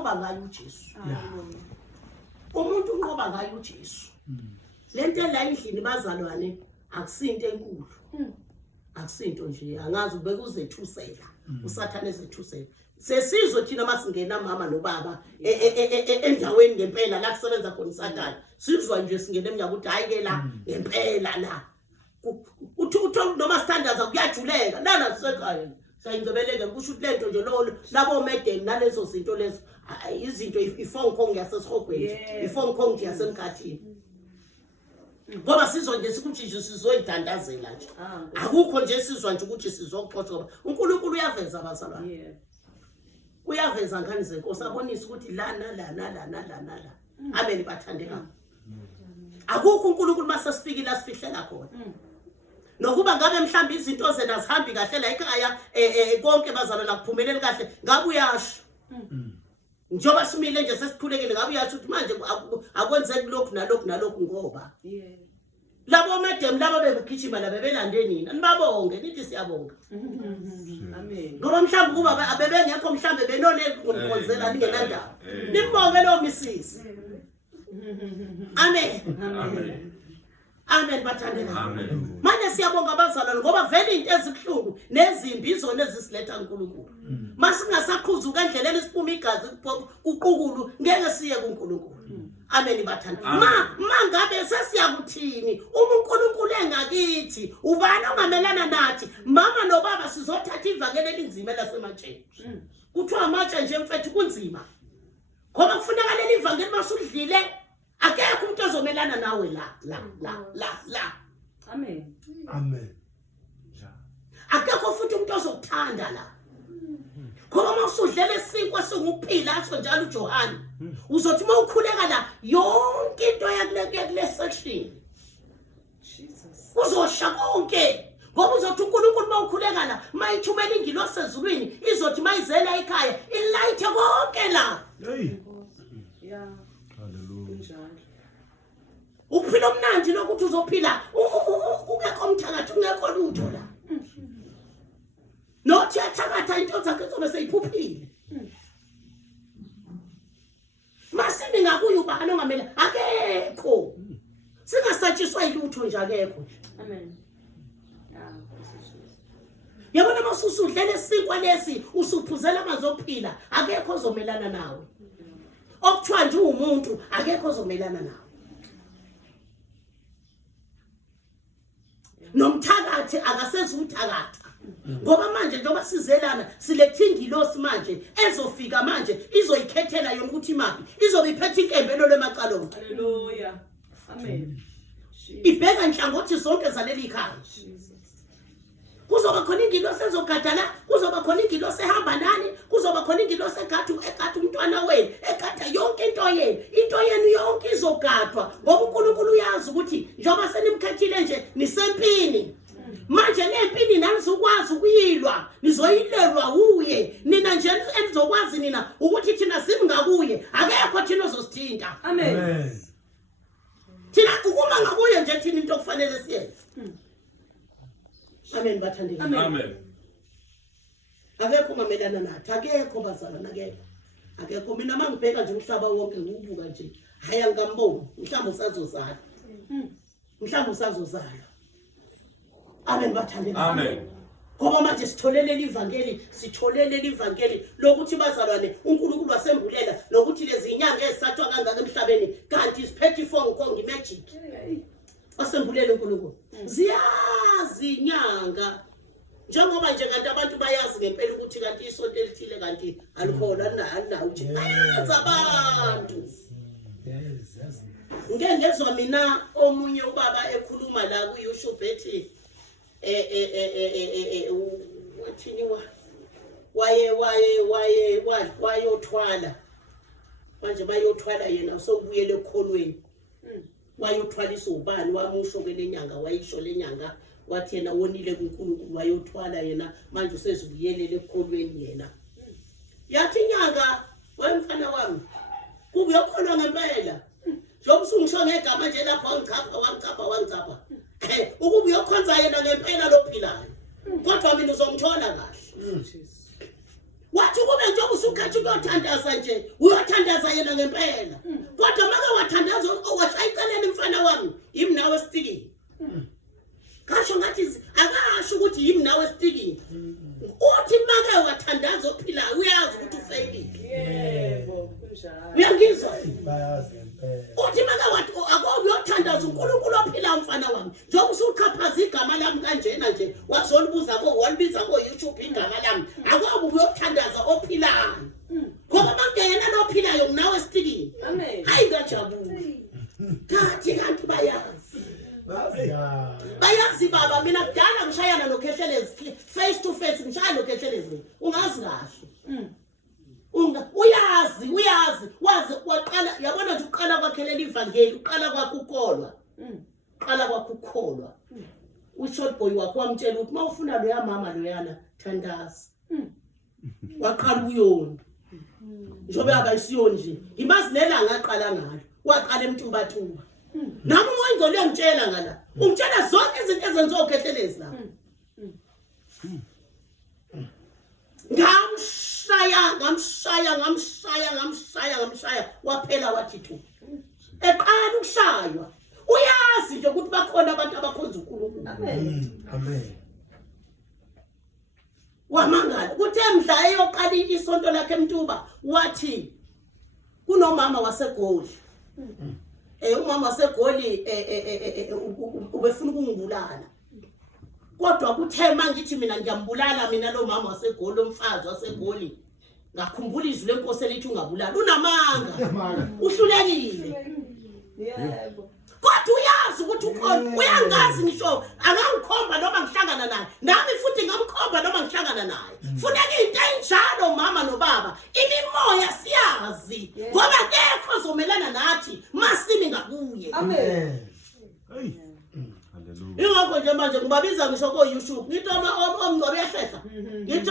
unqoba ngaye uJesu. Umuntu unqoba ngaye uJesu. Lento la endlini bazalwane akusinto enkulu. Akusinto nje angazi bekuzethusela. Usathane ezethusela. Sesizwe thina masingena mama nobaba endaweni ngempela la kusebenza khona uSathane. Sizwa nje singena eminyaka ukuthi hayi ke la ngempela la. Uthi noma standards akuyajuleka lana sisekhaya. Sayingcebeleke kusho ukuthi lento nje lo labo medeni nalezo zinto lezo izinto iphone call yasesihogweni iphone call yasemkhathini. Ngoba sizwa nje sikuthi nje sizoyidandazela nje. Akukho nje sizwa nje ukuthi sizoxoxa ngoba uNkulunkulu uyaveza abazalwane. Uyaveza ngani zenkosi abonisa ukuthi la. Amen bathandeka. Akukho uNkulunkulu masasifika la sifihlela khona. Nokuba ngabe mhlambi izinto zena zihambi kahle la ekhaya konke bazalwana kuphumelela kahle ngabe uyasho. Njoba simile nje sesiphulekile ngabe uyasho ukuthi manje akwenzeki lokhu nalokhu ngoba. Labo madam laba bebegijima la bebelande nina nibabonge nithi siyabonga. Amen. Ngoba mhlambi kuba abebengekho mhlambe benone ngomkhonzela ningenandaba. Nimbonge lo misisi. Amen. Amen. Amen bathandeka. Amen. Manje siyabonga abazalwane ngoba vele into ezikuhlungu nezimbi izona ezisiletha uNkulunkulu. Masingasaqhuzuka endleleni isiphuma igazi kuqukulu ngeke siye kuNkulunkulu. Amen bathandeka. Mangabe sesiyakuthini uNkulunkulu engakithi ubani ongamelana nathi mama nobaba sizothatha ivangeli elinzima lasematsheni. Kuthiwa amatshe nje mfethu kunzima. Ngoba kufuneka leli ivangeli masudlile akekho umuntu ozomelana nawe la. Amen. Amen. Akekho futhi umuntu ozokuthanda la. Ngoba masudlele isinkwa singukuphila asho njalo uJohane. Uzothi mawukhuleka la yonke into yakule section. Jesus. Uzosha konke. Ngoba uzothi uNkulunkulu mawukhuleka la mayithumela ingilosi ezulwini izothi mayizela ekhaya ilayithe konke la. Hey. Yeah. Hallelujah. Uphila omnandi lokuthi uzophila ungekho umthakathi ungekho lutho la. Nothi yathakatha into zakhe zobe seyiphuphile. Masimi ngakuye ubani ongamela akekho. Singasatshiswa ilutho nje akekho. Amen. Yabona masusudlele isinkwa lesi usuphuzela amazophila akekho ozomelana nawe. Okuthiwa nje umuntu akekho ozomelana nawe. Nomthakathi akasenza umthakatha. Ngoba manje njengoba sizelana silethe ingilosi manje ezofika manje izoyikhethela yona ukuthi imaphi izobe iphethe inkembelo lemacalongo. Haleluya. Amen. Ibheka nhlangothi zonke zaleli khaya. Kuzoba khona ingilosi ezogadala, kuzoba khona ingilosi ehamba nani, kuzoba khona ingilosi egada umntwana wenu, egada yonke into yenu. Into yenu yonke izogadwa ngoba uNkulunkulu uyazi ukuthi njengoba senimkhethile nje nisempini. Manje lempini nanizokwazi ukuyilwa, nizoyilelwa uye. Nina nje enizokwazi nina ukuthi thina singakuye, akekho thina ozosithinta. Amen. Thina ukuma ngakuye nje thina into okufanele siyenze. Amen bathandeka. Amen. Akekho ngamelana nathi, akekho bazalwana akekho. Akekho mina mangibheka nje umhlaba wonke ngibuka nje. Hayi angamboni, mhlawumbe usazozala. Mhlawumbe usazozala. Amen bathandeka. Amen. Ngoba manje sitholele ivangeli lokuthi bazalwane uNkulunkulu wasembulela nokuthi lezi inyanga ezisathwa kangaka emhlabeni kanti siphethe ifoni konke magic. Wasembulela uNkulunkulu. Ziyazi inyanga. Njengoba nje kanti abantu bayazi ngempela ukuthi kanti isonto elithile kanti alikhona na uthi bayazi abantu. Ngeke ngezwe mina omunye ubaba ekhuluma la kuYouTube ethi wathini wayothwala manje bayothwala yena usubuyele ekholweni wayothwalisa ubani wamusho ke lenyanga wayisho lenyanga wathi yena wonile kuNkulunkulu wayothwala yena manje usezibuyelele ekholweni yena yathi inyanga wemfana wami kube yokholwa ngempela njengoba usungisho ngegama nje lapha wangicapha ukuba uyokhonza yena ngempela lophilayo kodwa mina uzongithola kahle wathi kube njengoba usukhetha ukuyothandaza nje uyothandaza yena ngempela kodwa maka wathandaza owashayicelela imfana wami yimi nawe estikini kasho ngathi akasho ukuthi yimi nawe estikini uthi maka wathandaza ophilayo uyazi ukuthi ufeyilile yebo kunjalo uyangizwa bayazi ngempela uthi maka wathi akho uyothandaza uNkulunkulu ophilayo mfana wami njengoba usuqhaphaza igama lami kanjena nje wazolibuza walibiza YouTube igama lami akho uyothandaza ophilayo ngoba mangena nophilayo nawe estikini amen hayi ngajabula kanti bayazi bayazi baba mina kudala ngishayana noKhehleezi face to face ngishaya noKhehleezi ungazi kahle uyazi wazi waqala yabona nje uqala kwakhe leli ivangeli uqala kwakhe ukholwa uqala kwakhe ukholwa ushort boy wakho wamtshela ukuthi mawufuna lo yamama lo yana thandaza waqala uyona njobe abayisiyoni nje imazi nelanga aqala ngalo waqala emtumbathuba nami umoyingolo uyangitshela ngala ungitshela zonke izinto ezenziwa uKhehleezi la ngamshaya waphela wathi thu eqala ukushaywa uyazi nje ukuthi bakhona abantu abakhonza uNkulunkulu amen wamangala kuthe mhla eyoqala isonto lakhe eMtuba wathi kunomama waseGoli umama waseGoli ubefuna ukungibulala kodwa kuthe mangithi mina ngiyambulala mina lo mama waseGoli umfazi waseGoli ngakhumbula izwi lenkosi elithi ungabulala unamanga uhlulekile yebo kodwa uyazi ukuthi ukhona uyangazi ngisho angangikhomba noma ngihlangana naye nami futhi ngamkhomba noma ngihlangana naye funeka into enjalo mama nobaba imimoya siyazi ngoba kekho zomelana nathi masimi ngakuye amen hey ingakho nje manje ngibabiza ngisho ko YouTube ngithi omngcwabe yahlela ngithi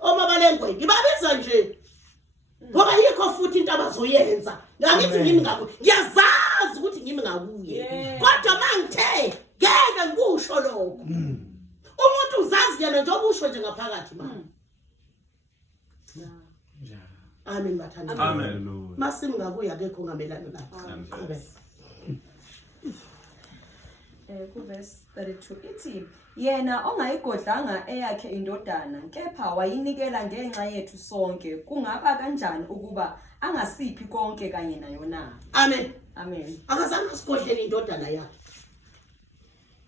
omabalengwe ngibabiza nje ngoba yikho futhi into abazoyenza ngakithi ngimi ngakuye ngiyazazi ukuthi ngimi ngakuye kodwa mangithe ngeke ngikusho lokho umuntu uzazi yena nje obusho nje ngaphakathi mama amen bathandana amen masimi ngakuye akekho ngamelana nakho kuverse 32 ithi yena ongayigodlanga eyakhe indodana kepha wayinikela ngenxa yethu sonke kungaba kanjani ukuba angasiphi konke kanye nayo na amen amen akazange sigodlele indodana yakhe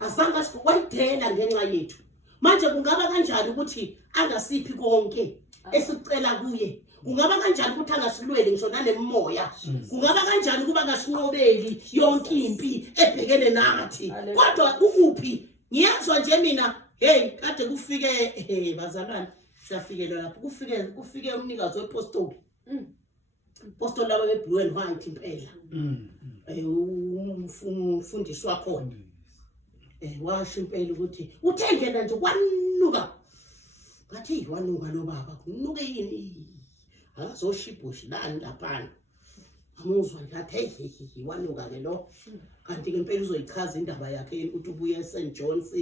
azange wayidela ngenxa yethu manje kungaba kanjani ukuthi angasiphi konke esicela kuye kungaba kanjani ukuthi angasilweli ngisho nanemoya kungaba kanjani kuba ngasinqobeli yonke impi ebhekene nathi kodwa ukuphi ngiyazwa nje mina hey kade kufike bazalwane siyafikela lapho kufike umnikazi weapostoli apostoli laba beblue and white impela umfundisi wakho washo impela ukuthi uthengena nje kwanuka ngathi wanuka lo baba kunuke yini akazoshibhushi lani lapha amuzwa ngathi hey wanuka ke lo kanti ngempela uzoyichaza indaba yakhe ukuthi ubuye eSt John's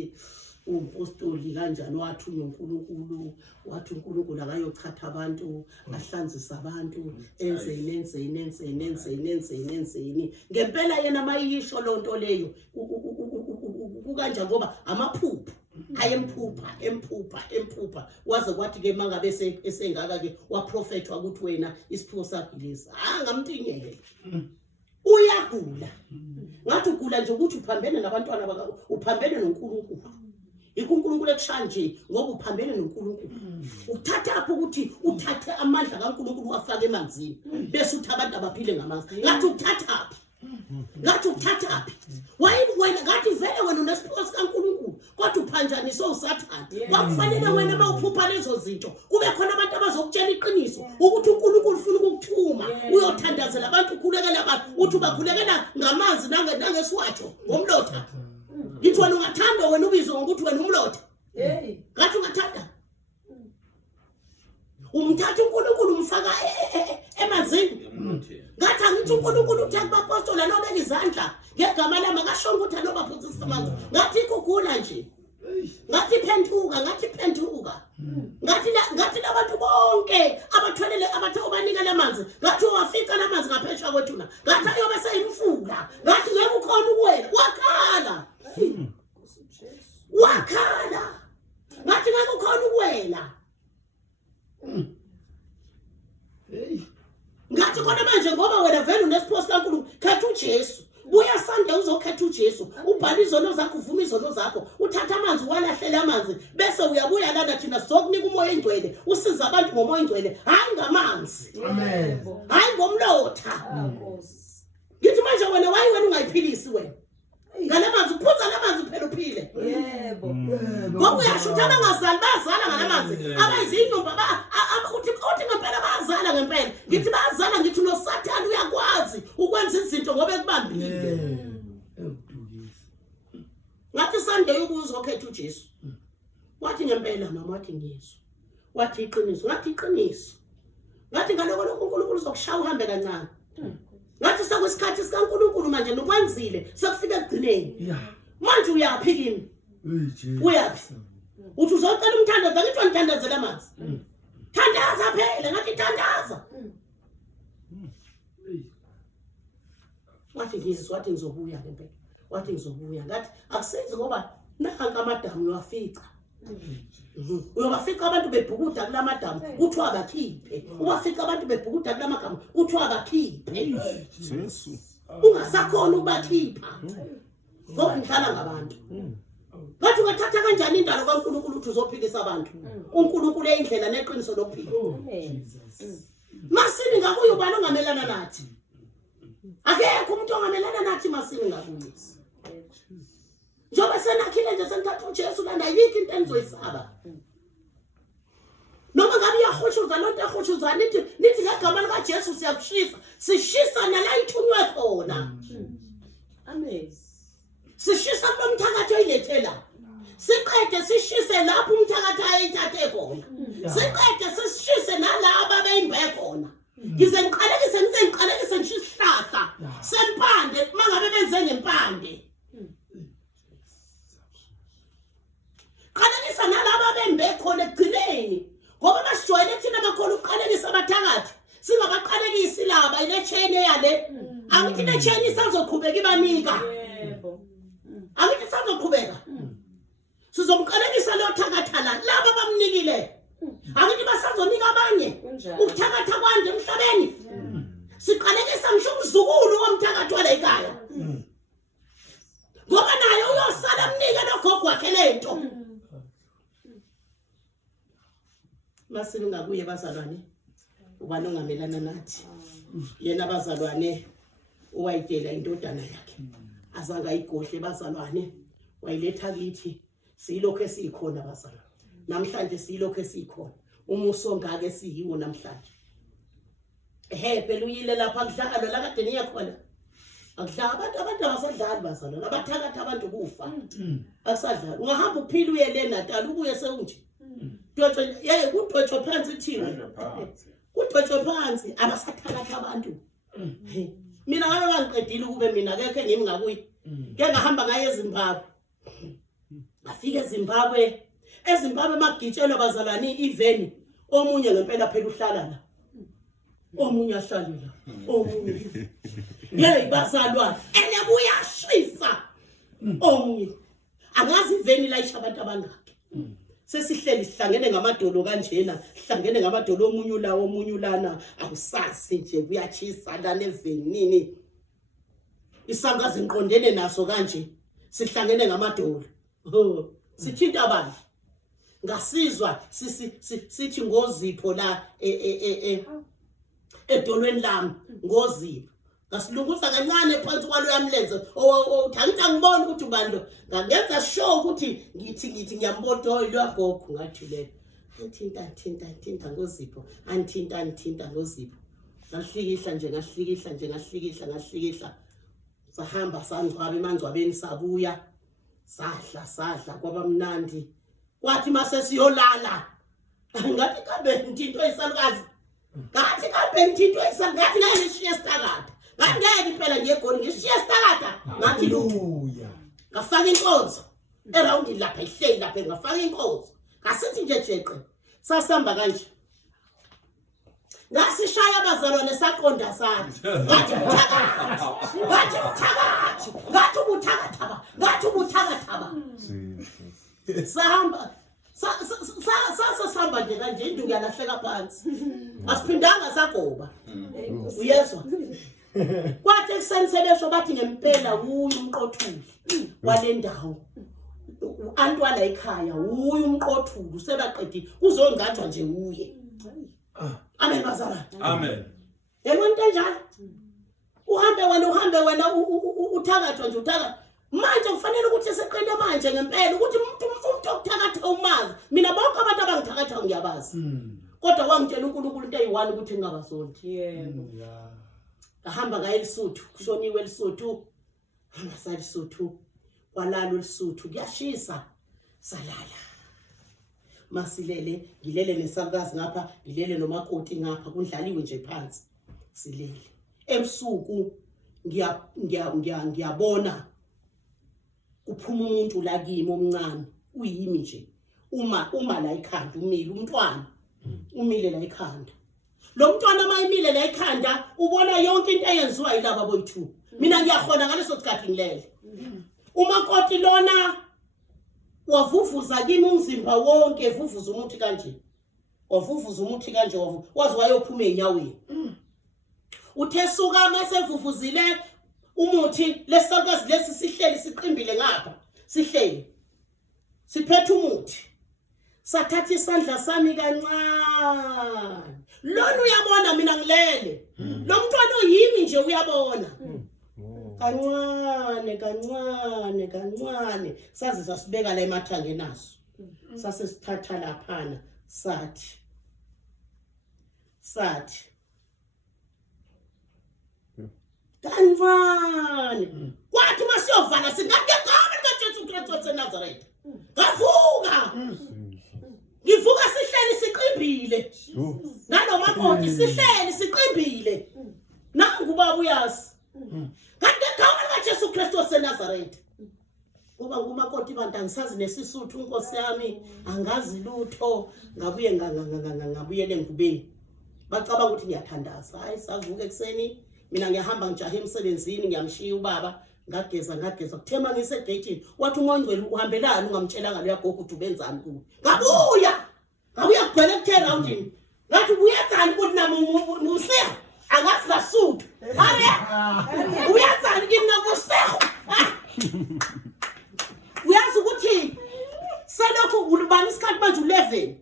umpostoli kanjani wathunywa uNkulunkulu wathi uNkulunkulu akayochatha abantu ahlanzisa abantu enzeni ngempela yena mayisho lonto leyo kukanje ngoba amaphupho ayemphupha waze kwathi ke mangabe esengaka ke waprofethwa ukuthi wena isipho sakhe lesi ngamtinyele uyagula ngathi ugula nje ukuthi uphambene nabantwana bakho uphambene noNkulunkulu uNkulunkulu ekushanje ngoba uphambene noNkulunkulu uthatha apho ukuthi uthathe amandla kaNkulunkulu wafaka emanzini bese uthi abantu abaphile ngamanzi ngathi uthathaphi wena ngathi vele wena unesipho sikaNkulunkulu kodwa uphanjaniswe usathane kwakufanele wena mawuphupha lezo zinto kube khona abantu abazokutshela iqiniso ukuthi uNkulunkulu ufuna ukukuthuma uyothandazela abantu ukhulekela abantu uthi ubakhulekela ngamanzi nangeswatsho ngomlotha ngithi wena ungathanda wena ubizwe ngokuthi wena umlotha ngathi ungathanda umthatha uNkulunkulu umfaka emanzini ngathi angithi uNkulunkulu uthatha abapostola nobeka izandla ngegama lami akasho ukuthi anobaphuzisa amanzi ngathi ikugula nje ngathi phenduka ngathi labantu bonke abathwelele abathe ubanikela amanzi ngathi wafika lamanzi ngaphesheya kwethuna ngathi ayobe seyimfula ngathi ngeke ukhona ukuwela wakhala ngathi ngeke ukhona ukuwela ngathi khona manje ngoba wena vele unesipho sikaNkulunkulu khetha uJesu buya Sunday uzokhetha uJesu ubhala izono zakho uvuma izono zakho uthatha amanzi walahlela amanzi bese uyabuya lana thina sizokunika umoya engcwele usiza abantu ngomoya engcwele hayi ngamanzi Amen. hayi ngomlotha ngithi manje wena wena ungayiphilisi wena ngalamanzi uphuza lamanzi phela uphile Yebo. ngoba uyashuthana ngazali bazala ngalamanzi abayizinyumba uthi ngempela bazala ngempela ngithi bazala ngithi noSathane uyakwazi ukwenza izinto ngoba ekubambile ngathi Sunday ukuzokhetha uJesu wathi ngempela mama wathi ngiyezwa wathi iqiniso ngathi iqiniso ngathi ngaloko uNkulunkulu uzokushaya uhambe kancane ngathi sekwesikhathi sikaNkulunkulu manje nokwenzile sekufika ekugcineni manje uyaphi kimi uyaphi uthi uzocela umthandazo ngithi wangithandazela amanzi thandaza phela ngathi thandaza wathi ngizizwa wathi ngizobuya ngempela wathi ngizobuya ngathi akusenzi ngoba nanka amadamu uyafica uyabafica abantu bebhukuda kula madamu kuthiwa bakhiphe ubafica abantu bebhukuda kula magama kuthiwa bakhiphe Jesu. ungasakhona ukubakhipha ngoba ngihlala ngabantu ngathi ungathatha kanjani indalo kaNkulunkulu uthi uzophilisa abantu uNkulunkulu eyindlela neqiniso lokuphila masini ngakuyo ubani ongamelana nathi akekho umuntu ongamelana nathi masini ngakuyo njoba senakhile nje sengithatha uJesu lana ayikho into engizoyisaba noma ngabe uyahoshuza lonto ehoshuza nithi ngegama likaJesu siyakushisa sishisa nala ithunywe khona Amen. sishisa kulo mthakathi oyilethela siqede sishise lapho umthakathi ayithathe khona siqede sishise nalabo abeyimbe khona ngize ngiqalekise ngishisa sempande mangabe benze ngempande qalekisa nalabo abembe khona egcineni ngoba basijwayele thina bakhona uqalekisa abathakathi singabaqalekisi laba ile chain yale angithi le chain isazoqhubeka ibanika Yebo. angithi isazoqhubeka sizomqalekisa lo thakathala laba bamnikile angithi basazonika abanye ukuthakatha kwande emhlabeni siqalekisa ngisho umzukulu womthakathi wala ekhaya ngoba naye uyosala amnike nogogo wakhe lento masini ngakuye bazalwane ubani ongamelana nathi yena bazalwane owayitela indodana yakhe azange ayigohle bazalwane wayiletha kithi siyilokho esikhona bazalwane namhlanje siyilokho esikhona umuso ngake siyiwo namhlanje phela uyile lapha kudlalo la kade niya khona akudlala abantu abasadlali bazalwane abathakatha abantu kufa akusadlali ungahamba uphila uye le Natal ubuye seunje dwetshwe kudwetshwe phansi thiwe kudwetshwe phansi abasathakatha abantu mina ngabe bangiqedile ukube mina akekho ngimi ngakuyi ke ngahamba ngaye eZimbabwe ngafika eZimbabwe magitshelwa bazalwane iveni omunye ngempela phela uhlala la omunye ahlalela omunye hey bazalwane ene kuyashisa omunye angazi iveni la ishabantu abangaki sesihleli sihlangene ngamadolo kanjena sihlangene ngamadolo omunye ulana awusazi nje kuyachisa lana evenini isanga zinqondene naso kanje sihlangene ngamadolo sithinta abantu ngasizwa sithi ngozipho la edolweni lami ngozipho ngasilungusa kancane phansi kwalo yamlenze uthi angiboni ukuthi ubani lo ngangenza sure ukuthi ngithi ngiyambona lo yagogo ngathi le anthinta ngozipho anthinta ngozipho ngahlikihla sahamba sangcwaba emangcwabeni sabuya sadla kwaba mnandi kwathi mase siyolala ngathi kambe ngithinto isalukazi ngathi ngeke ngishiye sitakada ngathi ngeke impela ngiyegoli ngishiye sitakada ngathi Hallelujah. ngafaka inkonzo around lapha ihleli lapha ngafaka inkozo ngasithi nje jeqe sasamba kanje ngasishaya abazalwane saqonda sathi ngathi ubuthakathaba sahamba sasamba nje kanje induku yalahleka phansi asiphindanga sagoba uyezwa kwathi ekuseni sebesho bathi ngempela uyu umqothuli wale ndawo uAntwana ekhaya uyu umqothuli sebaqedile uzongathwa nje uye amen bazalwane Amen. yebo into enjalo uhambe wena uthakathwa nje uthakathwa manje kufanele ukuthi seqende manje ngempela ukuthi umuntu okuthakatha umazi mina bonke abantu abangithakatha ngiyabazi kodwa wangitshela uNkulunkulu into eyi1 ukuthi ngingabasonti Yebo. ngahamba ngaye eLesotho kushoniwe eLesotho ngasali eLesotho kwalalo eLesotho kuyashisa salala masilele ngilele nesakazi ngapha ngilele nomakoti ngapha kundlaliwe nje phansi silele ebusuku ngiyabona uphuma umuntu la kimi omncane uyimi nje uma la ikhanda umile umntwana umile la ikhanda lo mntwana mayimile la ikhanda ubona yonke into eyenziwa yilabo boyithu mina ngiyahona ngaleso sikhathi ngilele umakoti lona wavuvuza kimi umzimba wonke evuvuza umuthi kanje wavuvuza umuthi kanje wazi wayophuma enyaweni uthe suka masevuvuzile umuthi lesakazi lesi sihleli siqimbile ngapha sihleli siphethe umuthi sathatha isandla sami kancane lona uyabona mina ngilele lo mntwana oyimi nje uyabona kancane saze sasibeka la emathangeni naso sase sithatha laphana sathi kancane kwathi masiyovala singathi ngegama likaJesu Kristu waseNazaretha ngavuka ngivuka sihleli siqimbile nalomakoti sihleli siqimbile nangu baba uyazi kanti ngegama likaJesu Kristu waseNazaretha kuba ngumakoti bantu angisazi nesisuthu inkosi yami angazi lutho ngabuye ngabuyele ngubeni bacabanga ukuthi ngiyathandaza hayi savuka ekseni mina ngiyahamba ngijahe emsebenzini ngiyamshiya ubaba ngageza kuthema ngisegate wathi uMongcwele uhambelana ungamtshelanga lo yagogo ukuthi ubenzani kuwe ngabuya kugcwele ku10 roundini ngathi uyenzani ukuthi nami musiha angazi lasuthu hare uyenzani kimi nakusiha uyazi ukuthi selokhu ulubani isikhathi manje u11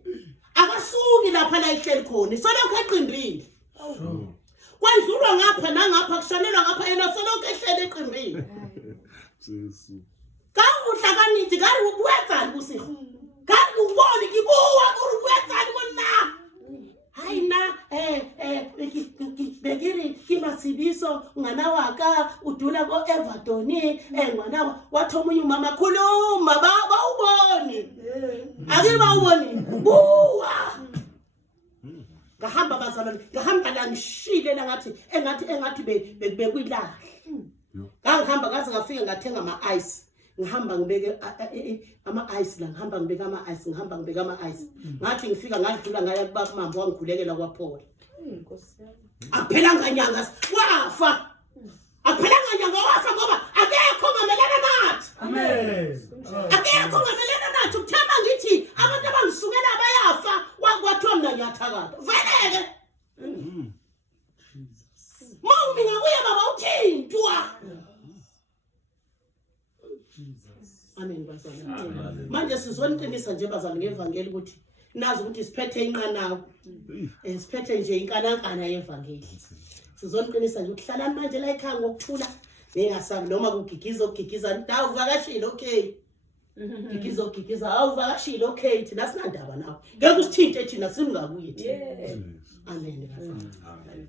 akasuki lapha la ihleli khona selokhu eqimbile kwandlulwa ngapha nangapha kushanelwa ngapha yena selokhu ehleli eqimbile Kangudla kanithi kari ubuyenzani kusiho kari ubone kibuwa kuri ubuyenzani kona hayi na bekiri kimasibiso ngana waka udula ko Everton ngwana wathomunye umama khuluma bawubone akiba ubone buwa ngahamba bazalwane ngahamba la ngishile la engathi bekuyilahla ngahamba ngaze ngafika ngathenga ama-ice ngihamba ngibeke ama-ice la ngihamba ngibeka ama-ice ngathi ngifika ngadlula ngaya kubaba mama wangikhulekela kwaPaul akuphelanga nyanga wafa ngoba akekho ngamelana nathi akekho ngamelana nathi ukuthema ngithi abantu abangisukela bayafa kwathiwa mina ngiyathakatha veleke mawumi ngakuye baba uthintwa amen bazalwane manje sizoniqinisa nje bazalwane ngevangeli ukuthi nazi ukuthi siphethe inqanawa siphethe nje inkanankana yevangeli sizoniqinisa nje ukuthi hlalani manje la ekhaya ngokuthula nengasabi noma kugigiza awuvakashile okay gigiza awuvakashile okay thina sinandaba nawe ngeke usithinte thina singakuye thina amen bazalwane